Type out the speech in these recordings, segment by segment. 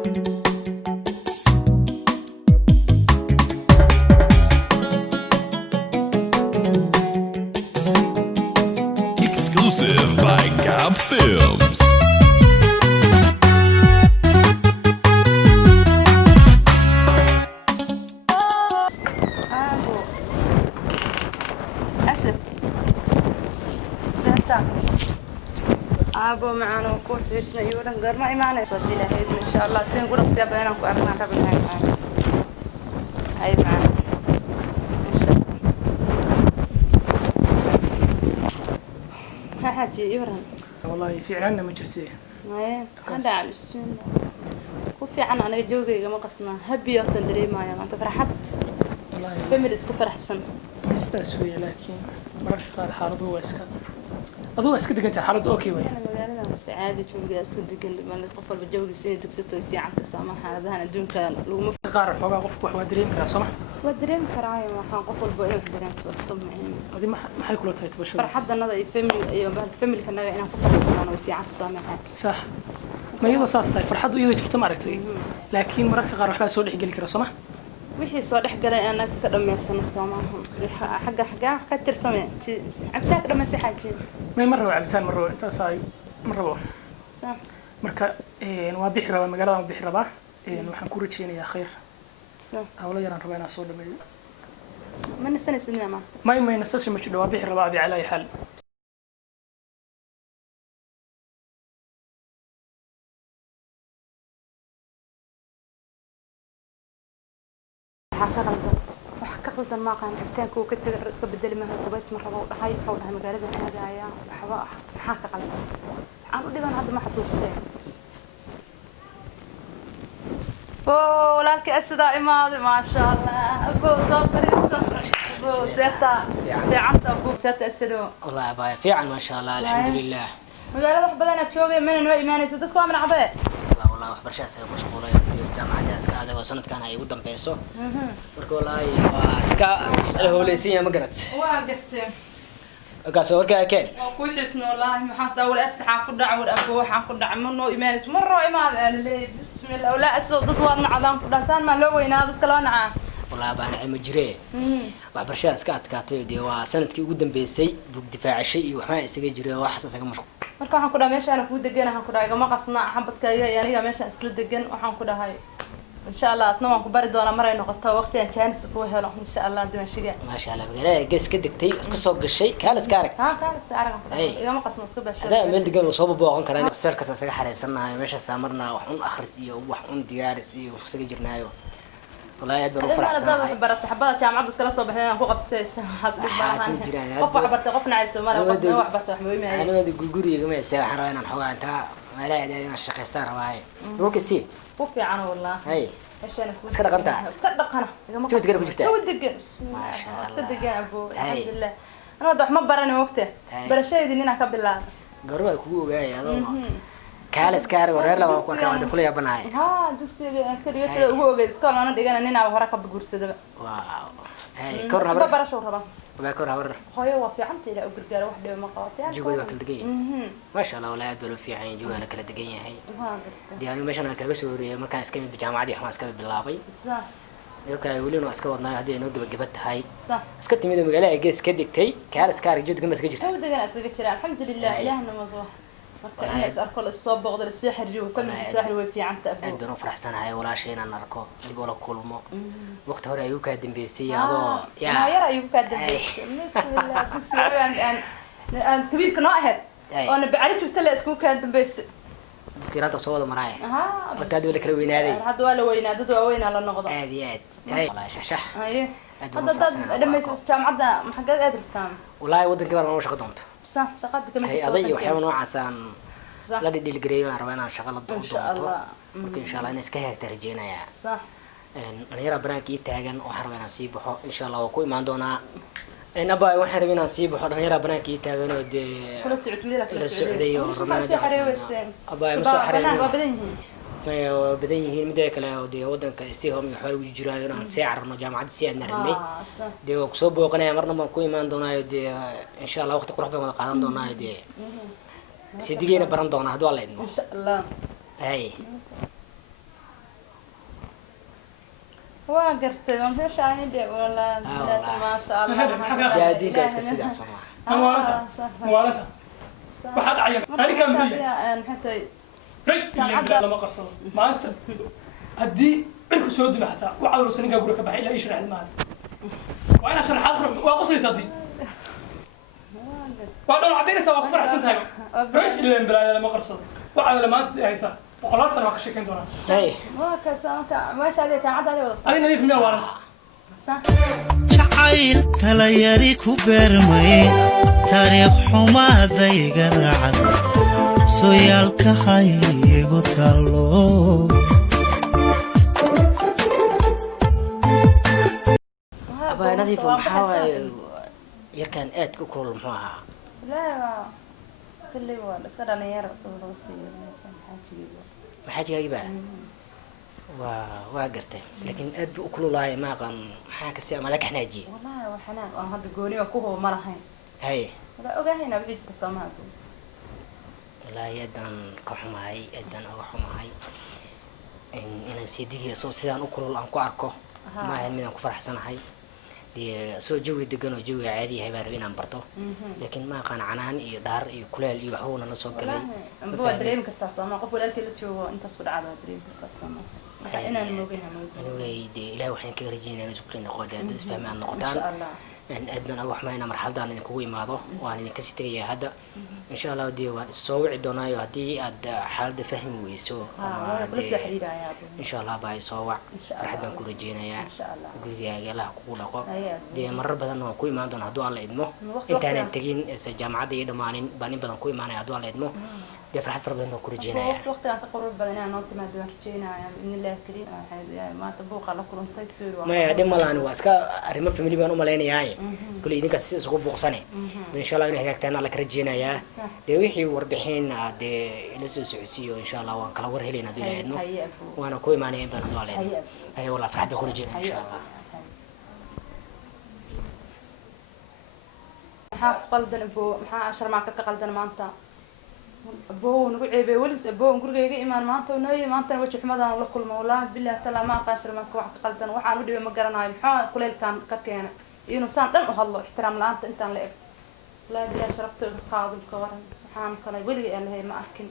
Exclusive by Gab Films. أبو معنا وكل في سنة يورن غير ما إيمانه صدق له إن شاء الله سين قرب سياب لنا وأرنا قبل هاي معنا إن شاء الله ها حاجي يورن والله في عنا ما جرتي هاي هذا على السن وفي عنا أنا جوجي ما قصنا هبي أصلا دري ما يا ما أنت فرحت والله فمر إسكو فرح سن استسوي لكن مرش قال حارض هو اسكت أضو اسكت أنت حارض أوكي وين أنا مقالنا عادي شو بقى صدق اللي ما نتقفل بالجوجي سنة دكتور في عن تسامح هذا أنا دون كان لو قار حوجا قفك وحنا دريم كلا صح ودريم كراي ما حان قفل بقى في دريم توصل معين هذه ما حيكون تايت بشر فرحت النظر يفهم الفاميلي كنا أنا قفل أنا وفي عن تسامح صح ما يلا صاص تاي فرحت يلا شفت معرفتي لكن مرك قار وحنا سود حق لك صح wixii soo dhex galay aan iska dhameysano Soomaaliya xagga ka tirsamay cabtaak dhameysay xaajin ما مرة وعبتان مرة أنت صاي مرة صح مركا waa bixi rabaa magaalada waan bixi rabaa waxaan ku rajeynayaa khayr صح hawlo yaraan rabaa inaan soo dhameeyo ma nasanaysidna ma ما ينساش ما jiro waa bixi rabaa adi على أي حال wax ka qaldan ma qaan cabtaanku ka tagay iska bedeli ma hada bas mar rabo dhahay waxa dhahay magaalada aadaya waxba maxaa ka qaldan aan u dhigan hadda ma xasuustay walaalkii asida imaade ma sha Allah abo soo fariiso abo seeta fiicanta abo seeta asido والله باي فيعن ما شاء الله الحمد لله magaalada wax badan aad joogay mana noo iimaanaysa dadku waa manaxday والله waxbarasho asaga mashquulay jaamacada aska adaga sanadkan ay ugu dambeeyso marka wallahi waa iska hawleysiin ma garad waa gartay ka soo warka keen waa ku xisno wallahi maxaa daawul asxaa ku dhac abo waxaan ku dhac ma noo iimaanaysa marro imaad leey bismillah wala asoo dad waa nacdaan ku dhaasaan ma loo weynaa dadka la nacaa والله baan ma jiree waxbarashada iska adkaatay waa sanadkii ugu dambeysay bug difaacashay iyo waxa isaga jiray wax asaga mashquul marka waxaan ku dhahay meeshaan ku deganahay ku dhahay ma qasna xabadkayga aniga meeshaan isla degan waxaan ku dhahay insha Allah asna waan ku bari doonaa maray noqoto waqtigan chance ku helo insha Allah dimashiga ma sha Allah magaalada gees ka degtay iska soo gashay kaalis ka arag kaalis arag iga ma qasna iska basho hada meel degan oo soo booqan karaan sarka asaga xareysanahay meesha saamarna wax un akhris iyo wax un diyaaris iyo isaga jirnaayo والله أدبر وفرح سنة برت حبّة جامعة بس كلا صبح لنا فوق بسيس حسب قف عبرت قفنا عيسى ما له قف عبرت حبيبي أنا ودي جوري يا جماعة ساعة حرانا نحوها أنت ما لا يدري أنا الشقيستان رواي روك السي وفي عنه والله هاي إيش أنا بس كده قمتها بس كده قنا شو تقرب جبتها شو تقرب ما شاء الله صدق يا أبو الحمد لله أنا وضح ما براني وقته برشيد إني أنا قبل لا قربا كوكو جاي هذا كالس كارو ورير لما كنا كمان كل يا بناي ها دوسي أسكت يقول هو جاي سكال أنا ديجانا نينا وهراك بجورس ده واو هاي كور هبر برا شو هبر وبكور هبر هاي وفي عمتي لا أقول كده واحدة ما قاطع جوجل وكل دقيقة ما شاء الله ولا يدلو في عين جوجل كل دقيقة هاي دي أنا مش أنا كجسوري مركز اسكمي بجامعة دي حماس كمي باللعبي صح يوكا يقولون اسكو ودنا هدي انو جبت هاي صح اسكت ميد مغالاه جيس كدغتي كالس كار جود كما اسكجرت هو دغنا اسكجرا الحمد لله الهنا مزوح marka inay arko la soo boqdo la sii xiriyo kullu saaxir way fiican tahay aad baan u faraxsanahay walaashayna aan arko dib ula kulmo waqti hore ayuu ka dambeysay adoo yaa yar ayuu ka dambeysay bismillah dugsiga aan kabiirka noo ahayd oo bacari jirta la isku ka dambeysay dadkii soo wada maray waqti wala kala weynaaday hadda waa la weynaa dad waa weynaa la noqdo aad iyo aad والله شاح hadda dhameysay jaamacada maxaa aad rabtaan والله waddanka baan u shaqo doonto صح شقد كمان هي وحيوان نوعاسان لا دي الجريمة ربنا شغلة دون ممكن إن شاء الله نسكه ترجينا يا صح أنا يرى بناك يتاجن وحرمنا نصيبه إن شاء الله وكوي ما عندنا أنا باي وحرمنا نصيبه أنا يرى بناك يتاجن ودي كل السعودية إلى السعودية وربنا أباي مسحرين ما بديه مديك لا ودي ودن كاستيهم يحاول يجرا أنا سعر ما جامعة سياد نرمي دي وكسب وقنا مرنا ما كوي ما عندنا يدي إن شاء الله وقت قرب ما قادم دونا يدي سيدينا بران دونا هذول إن شاء الله هاي waa gartay waan ka shaahide wala ma sha Allah يا دينك اسك سيدا سما موالتا موالتا waxaa dhacaya ani kan biya aan xatay rag lama qasano maanta haddii cirku soo duma xataa waxa uu saniga guriga ka baxay ilaa ishraxid maali waa ina sharaxaad waa qoslaysaa dii waa dhul cadeynaysa waa ku faraxsan tahay rag ilaa bilaa lama qasano waxa uu maanta haysa boqolaal sano ka sheekan doonaa هاي waa ka saanka ma sha Allah jaamacada wada ani nadiif miyaa waaranta jacayl kala yari ku beermay taariikh xumaadayga racad sooyaalka haygu talo aba nadiif maxaa yarkan aad ku kulul muxuu ahaa لا كل واحد بس كده نيار صوره وصيه مثلا حاجه maxaa jigaagiba waa gartay laakiin aad buu u kululahay ma aqaan maxaa ka si ama laga xanaajiye والله وحنان انا هذا قولي وكوه ما لهين hay لا اوغاهينا بيج السماء wallaahi aad baan ka xumahay aad baan uga xumahay inaan siidigiya soo sidaan u kulul aan ku arko ma ahayn midaan ku faraxsanahay dee soo jawi degan oo jawiga caadi yahay baan rabay inaan barto laakiin ma aqaan canaan iyo dhaar iyo kuleel iyo waxbuuna la soo galay والله دريم كنت السماء قف ولا كل تشوفه انت اسود عاد دريم كنت السماء انا موجينها anyway dee ilaahay waxaan kaga rajeynaa inaan isku kala noqodo dad isfahmi aan ان noqotaan شاء الله aad baan uga xumaynaa marxaladaan idinkugu imaado waan idinka sii tegayaa hadda insha allah dee waan is soo wici doonaayo haddii aad xaaladda fahmi weyso ama بس حريره يا ابو insha allah baa i soo wac إن شاء الله. farxad baan ku rajeynayaa ان شاء الله gurigaaga ilaha kugu dhaqo هيا dee marar badan waan ku imaan doona hadduu alla idmo Waqti intaanan waqti tegin ise jaamacadda iyo dhammaanin baan in badan ku imaanaya hadduu alla idmo dee farxad fara badan baan ku rajeynayaa وقت أنت قرب بدنا نوت ما دون رجينا من الله كريم ما تبوق على كل انت يصير maya dhib malaan waa iska arrimo family baan u malaynayaa kulli idinkaas si isugu buuqsane insha allah inay hagaagtaan alla ka rajeynayaa dee wixii warbixin aad dee ila soo socodsiiyo insha allah waan kala war helaynaa hadduu ilaahay idmo هيا أبو وانا كوي ماني ابن ضالين هيا اي والله فرحت بكل جيل ان شاء الله maxaa ku qaldan abo maxaa ashar maaka ka qaldan maanta abo nagu ceebay welis abo gurigayga imaan maanta nooy maanta waji xumadaan la kulmo wallaahi billahi taala ma qaashar maaka wax ka qaldan waxaan u dhibay ma garanayo maxaa kuleelkan ka keenay inuu saan dhan u hadlo ixtiraam la'aanta intaan la eg wallaahi billahi sharafta qaadul ka waran waxaan kale weligay aan lahayn ma arkin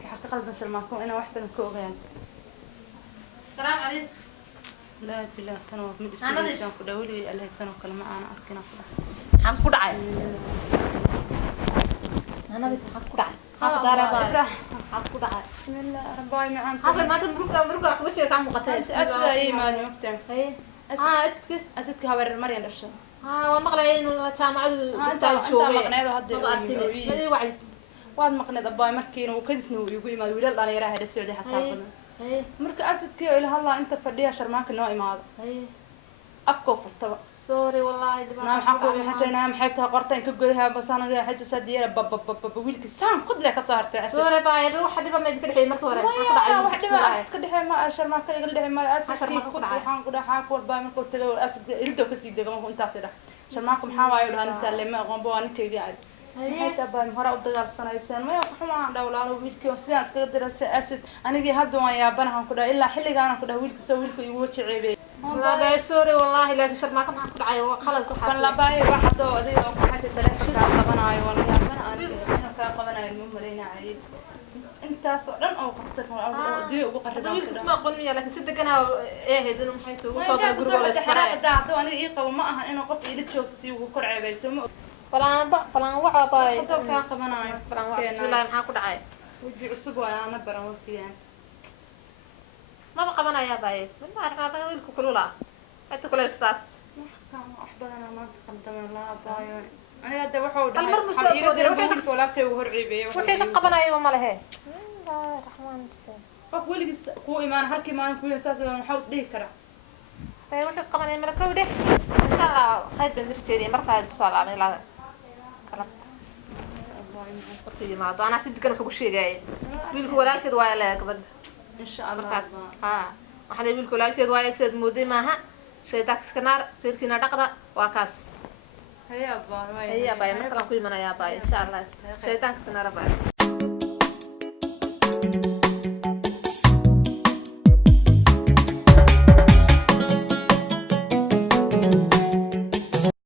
waxaa ka qaldan shar maaka inaan wax badan ka ogaan السلام عليكم لا بالله تنو من اسمه ku dhawli Allah tano kale ma aan arkin maxaan ku dhacay anadii maxaan ku dhacay maxaan daaraba maxaan ku dhacay بسم الله رباي ما انت hadda maanta muruga wax wajiga ka muuqatay أسرع ما نمتن hay iska أسدك هبر مريم دشة waa maqlay inuu jaamacadu inta joogay مقنعه هدي madii wacid واد مقنعه أباي مركين وكدسنا ويقول ما ويل أنا يراها هذا السعودي حتى hay hay مرك أسدك إلى هلا أنت فديها شرماك النوع ما hay أبكو فرتبا sorry wallahi نعم حقوق حتى نعم حتى قرتين كجوها بس أنا حتى سديها بب ويلك سام قد لك صارت أسد sorry baa yabi waxa dhiba ma idin dhixay markii hore maxaan ku dhacay واحد ما أسد كده ما شرماك يقول له ما أسد عشر ما كده كنت عارف. حان كده حاكور باي من كنت أسد يردو كسي دقة ما كنت أسد شرماكم حواي ولا أنت اللي ما غنبوا أنا كي قاعد hay حتى باي مهرة ودقال سنة ما يفهم عن دولة ويلك وسيان سكت درس أسد أنا جي هادو يا بنها كده إلا حلي أنا كده ويلك سوي لك يوتش عيبي la baa sorry wallahi laakiin sharmaaka maxaan ku dhacay waa qalad ku كان لا xaasay باي واحد أذي أو حتى تلفون كقبنا والله يا بنا أنا كقبنا المهم لينا عيد أنت صعدان أو قطر أو دي أبو hadda قرر wiilkiis ma aqoon miya laakiin si degan ee ahayd inuu maxay tuugu soo galay guriga la isbaray أنا إيه قبل ما أها إنه قف إيدك شو تسوي وكرع بيسمو balan waxa baay قطر كقبنا balan waxa bismillaah maxaa ku dhacay وجي عصب وأنا برا وكيان ما qabanaya baay bismillaah raxmaan wiilku kulula aytu kule saas كان أحبنا ما تقدم الله بايون أنا هذا وحود هل مرة مسافر ولا وحود ولا كي وهرعي بيه wixii ka qabanaya ma lahe bismillaah raxmaan قف ولي قوي ما أنا هركي ما أنا كوي أساس ولا محوس ليه كرا bay wixii qabanaya mala kawde insha Allah qayb baan dirjeediyay markaa ku soo laabay ilaa kala qatiy ma doona si degan wuxuu sheegay wiilku walaalkeed waa la gabadh إن شاء الله markaas waxa la wiilku walaalkeed waa sidii mooday maaha shaydaak iskanaar reerkiina dhaqda waa kaas هيا باي هيا باي مثلا كل من يا باي ان شاء الله شيطانك سنرى باي